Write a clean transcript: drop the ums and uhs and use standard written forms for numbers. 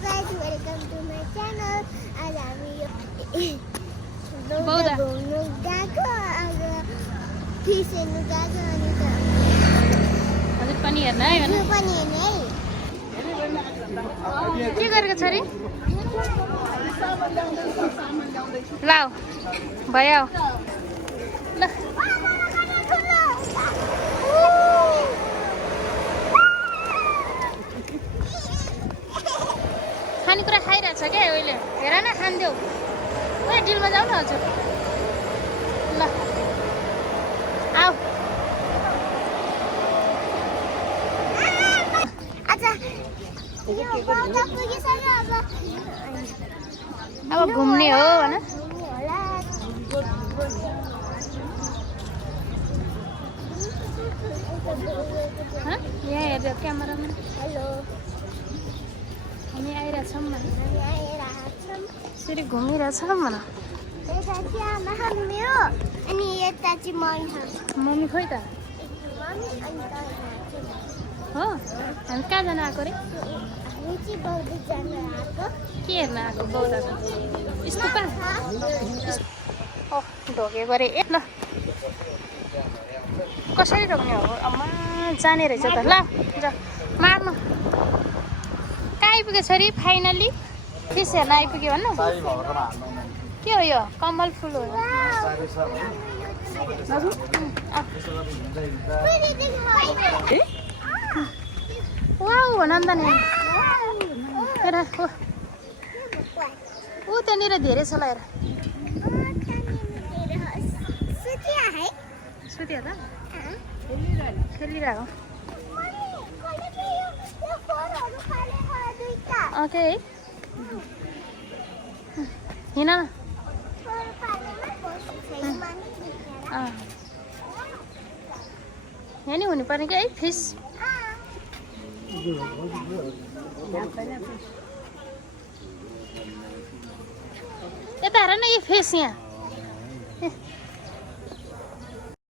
guys, welcome to my channel. आज हामी बौद्ध घुम्नु गएको अब फिस हेर्नु गएको अनि त हजुर पनि हेर्न है त्यो पनि हेर्ने है के गरेको छ रे लाउ भयो ल खानेकुरा खाइरहेछ क्या अहिले हेर न खान्थ्यौ ओ डिलमा जाऊ न हजुर ल आऊ अच्छा यो बौद्ध पुगिसक्यो अब घुम्ने हो भन होला यहाँ हेर्दै क्यामेरामा हेलो हामी आइरहेछौँ भन हामी आइरहेछौँ यसरी घुमिरहेछौँ भन यता चाहिँ आमा मम्मी हो अनि यता चाहिँ मम्मी छ मम्मी खोइ त मम्मी अनि त हो हामी कहाँ जान आएको रे हामी चाहिँ बौद्ध जान आएको के हेर्न आएको बौद्धको स्तूपा ओह ढोगेको रे ए ल कसरी ढोग्ने हो अम्मा जाने रहेछ त ल जा मार्नु कहाँ आइपुगेको छ रे फाइनली फिस हेर्न आइपुग्यो भन्न के हो यो कमल फुल हो वाउ भन नि त नि हेर ऊ त्यहाँनिर धेरै छ ल हेर सुत्यो त खेलिरहेको ओके है हिँड न यहाँ नि हुनुपर्ने कि है फिस यता हेर न यो फिस यहाँ